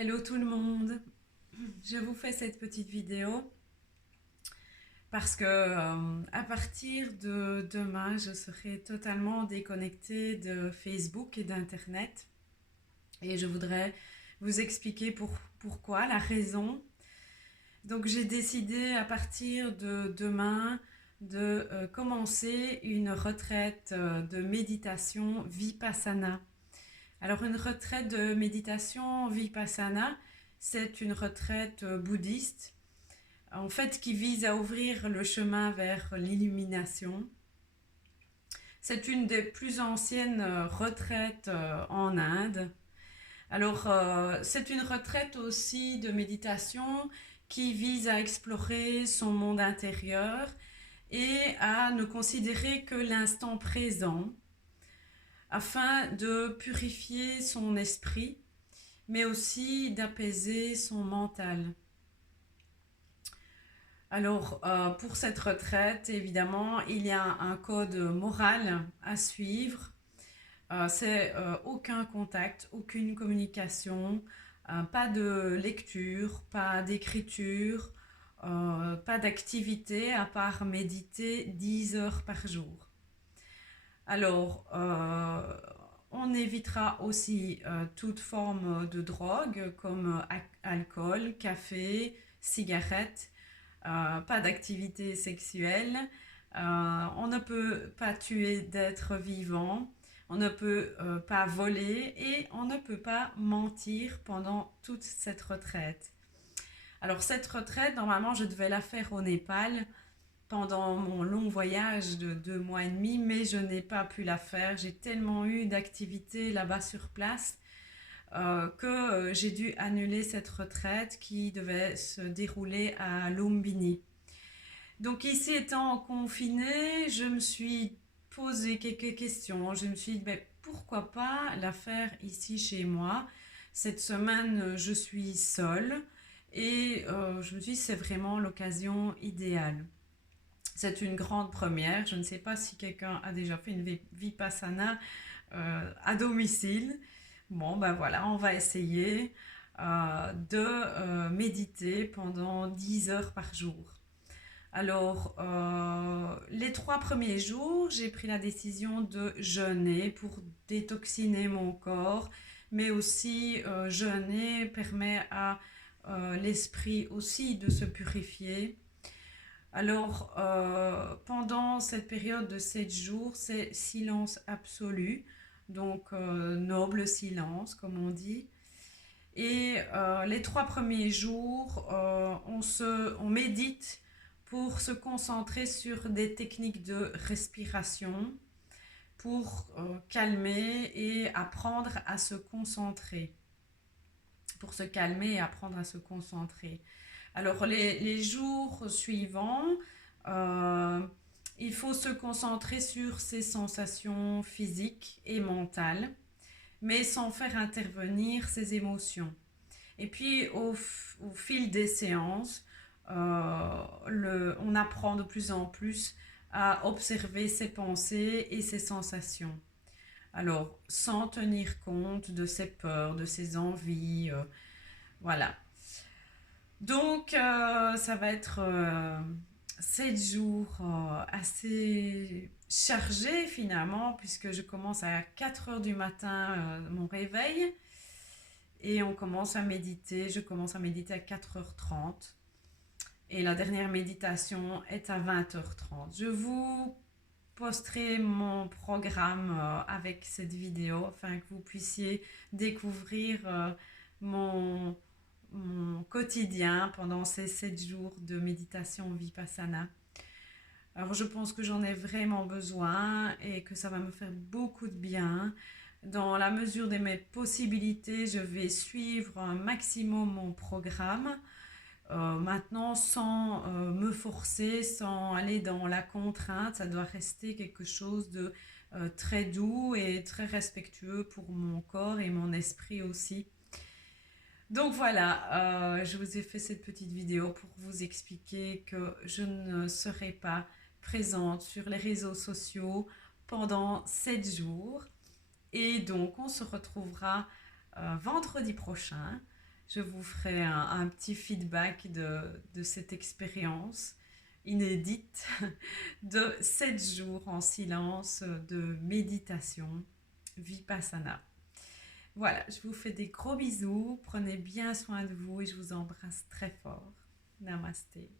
Hello tout le monde, je vous fais cette petite vidéo parce que à partir de demain, je serai totalement déconnectée de Facebook et d'Internet et je voudrais vous expliquer pourquoi, la raison. Donc j'ai décidé à partir de demain de commencer une retraite de méditation Vipassana. Alors une retraite de méditation Vipassana, c'est une retraite bouddhiste en fait qui vise à ouvrir le chemin vers l'illumination. C'est une des plus anciennes retraites en Inde. Alors c'est une retraite aussi de méditation qui vise à explorer son monde intérieur et à ne considérer que l'instant présent afin de purifier son esprit mais aussi d'apaiser son mental. Alors, pour cette retraite, évidemment, il y a un code moral à suivre. C'est aucun contact, aucune communication, pas de lecture, pas d'écriture, pas d'activité à part méditer 10 heures par jour. Alors, on évitera aussi toute forme de drogue comme alcool, café, cigarettes, pas d'activité sexuelle. On ne peut pas tuer d'êtres vivants, on ne peut pas voler et on ne peut pas mentir pendant toute cette retraite. Alors cette retraite, normalement, je devais la faire au Népal pendant mon long voyage de 2 mois et demi, mais je n'ai pas pu la faire. J'ai tellement eu d'activités là-bas sur place que j'ai dû annuler cette retraite qui devait se dérouler à Lumbini. Donc ici étant confinée, je me suis posé quelques questions. Je me suis dit, ben, pourquoi pas la faire ici chez moi. Cette semaine, je suis seule et je me suis dit, c'est vraiment l'occasion idéale. C'est une grande première. Je ne sais pas si quelqu'un a déjà fait une vipassana à domicile. Bon, ben voilà, on va essayer de méditer pendant 10 heures par jour. Alors, les 3 premiers jours, j'ai pris la décision de jeûner pour détoxiner mon corps, mais aussi jeûner permet à l'esprit aussi de se purifier. Alors, pendant cette période de 7 jours, c'est silence absolu, donc noble silence, comme on dit. Et les 3 premiers jours, on médite pour se concentrer sur des techniques de respiration, pour calmer et apprendre à se concentrer. Pour se calmer et apprendre à se concentrer. Alors les jours suivants, euh, il faut se concentrer sur ses sensations physiques et mentales, mais sans faire intervenir ses émotions. Et puis au fil des séances, on apprend de plus en plus à observer ses pensées et ses sensations. Alors, sans tenir compte de ses peurs, de ses envies, voilà. Donc, ça va être 7 jours assez chargés finalement, puisque je commence à 4 heures du matin mon réveil et on commence à méditer. Je commence à méditer à 4h30 et la dernière méditation est à 20h30. Je vous posterai mon programme avec cette vidéo afin que vous puissiez découvrir mon, mon quotidien pendant ces 7 jours de méditation Vipassana. Alors je pense que j'en ai vraiment besoin et que ça va me faire beaucoup de bien. Dans la mesure de mes possibilités, je vais suivre un maximum mon programme. Maintenant, sans me forcer, sans aller dans la contrainte, ça doit rester quelque chose de très doux et très respectueux pour mon corps et mon esprit aussi. Donc voilà, je vous ai fait cette petite vidéo pour vous expliquer que je ne serai pas présente sur les réseaux sociaux pendant 7 jours. Et donc on se retrouvera vendredi prochain Je vous ferai un petit feedback de cette expérience inédite de 7 jours en silence de méditation Vipassana. Voilà, je vous fais des gros bisous, prenez bien soin de vous et je vous embrasse très fort. Namasté.